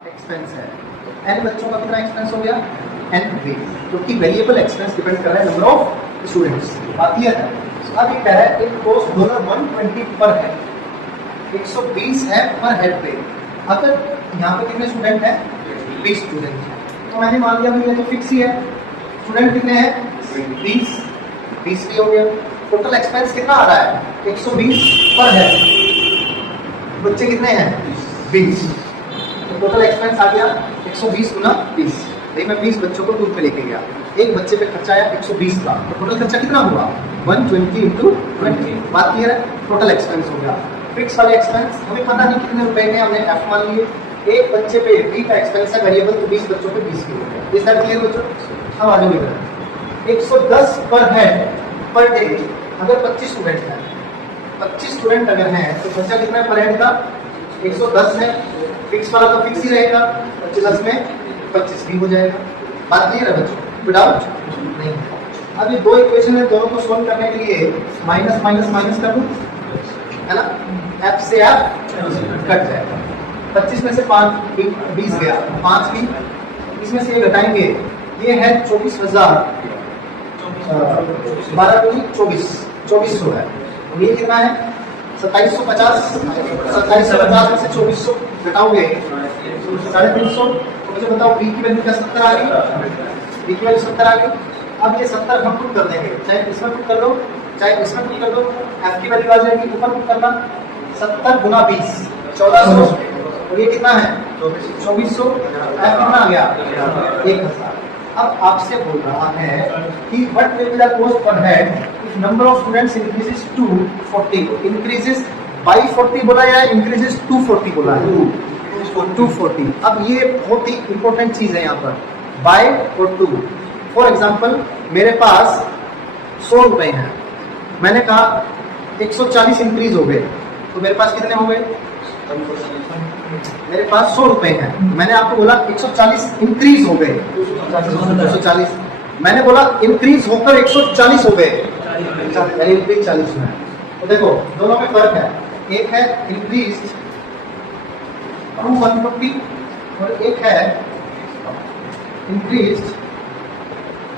Expense है तो n बच्चों का कितना एक्सपेंस हो गया n वे, क्योंकि वेरिएबल एक्सपेंस डिपेंड कर रहा है नंबर ऑफ स्टूडेंट्स। बात यह है अब ये कह रहा है एक कोर्स डॉलर 120 पर है, 120 है पर हेड पे। अगर यहाँ पे कितने स्टूडेंट हैं 20 स्टूडेंट, तो मैंने मान लिया भाई ये तो फिक्स ही है, स्टूडेंट कितने हैं 20 भी हो गया। टोटल एक्सपेंस कितना आ रहा है 120 पर हेड, बच्चे कितने हैं 20, टोटल एक्सपेंस आ गया 120 गुना 20। भाई मैं 20 बच्चों को टूर पे लेके गया, एक बच्चे पे खर्चा आया 120 का, तो टोटल खर्चा कितना हुआ 120 इंटू 20। बात क्लियर है, टोटल एक्सपेंस हो गया। फिक्स वाले एक्सपेंस हमें पता नहीं कितने रुपए के, हमने एफ मान लिए। एक बच्चे पे 20 का एक्सपेंस है वेरिएबल, तो 20 बच्चों पे 20 की हो। इस दैट क्लियर बच्चों? अब आ जाओ इधर 110 पर हेड पर डे। अगर 25 स्टूडेंट हैं, 25 स्टूडेंट अगर हैं तो खर्चा कितना है पर हेड का 110 है। फिक्स वाला तो फिक्स ही रहेगा, 25 में 25 भी हो जाएगा। बात क्लियर है बच्चों? विदाउट नहीं। अब ये दो इक्वेशन है, दोनों को सोल्व करने के लिए माइनस माइनस माइनस कर दूं, है ना, एफ से एफ कट जाएगा। 25 में से 5 20 गया, 5 भी इसमें से ये घटाएंगे, ये है 24,000, 12 दूनी 2400 है। ये कितना है 2750, 2750 में से 2400 घटाओगे 350। तो मुझे बताओ बी की वैल्यू क्या 70 आ गई, बी की वैल्यू 70 आ गई। अब ये 70 हम पुट कर देंगे, चाहे इसमें पुट कर लो चाहे इसमें पुट कर दो, एफ की वैल्यू आ जाएगी, ऊपर पुट करना 70 गुना 20 1400, और ये कितना है 2400, एफ कितना आ गया 1000। अब आपसे बोल रहा है कि what will be the cost per head if number of students increases to 40, increases by 40 बोला या इंक्रीजेस टू 40 बोला है 240। अब ये बहुत ही इंपॉर्टेंट चीज है यहाँ पर, बाय और टू। फॉर एग्जाम्पल मेरे पास 100 रुपए हैं, मैंने कहा 140 इंक्रीज हो गए, तो मेरे पास कितने हो गए, मेरे पास 100 रुपए हैं, मैंने आपको बोला 140 इंक्रीज हो गए, 140 मैंने बोला इंक्रीज होकर 140 हो गए, 40 में। तो देखो दोनों में फर्क है, एक है इंक्रीज टू 150 और एक है इंक्रीज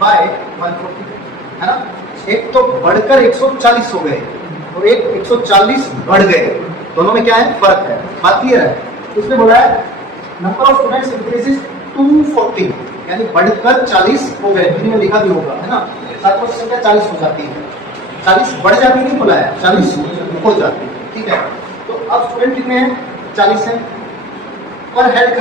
बाय 140, है ना। एक तो बढ़कर 140 हो गए और एक 140 बढ़ गए, दोनों में क्या है फर्क है। बात क्लियर है? उसने बोला है नंबर ऑफ स्टूडेंट्स इंक्रीजेस 240, यानी बढ़कर 40 हो गए, हिंदी में लिखा भी होगा, है ना, 7 संख्या 40 हो जाती है, 40 बढ़ जाती नहीं बोला है, 40 हो जाती है, ठीक है। तो अब स्टूडेंट कितने हैं 40 हैं, पर हेड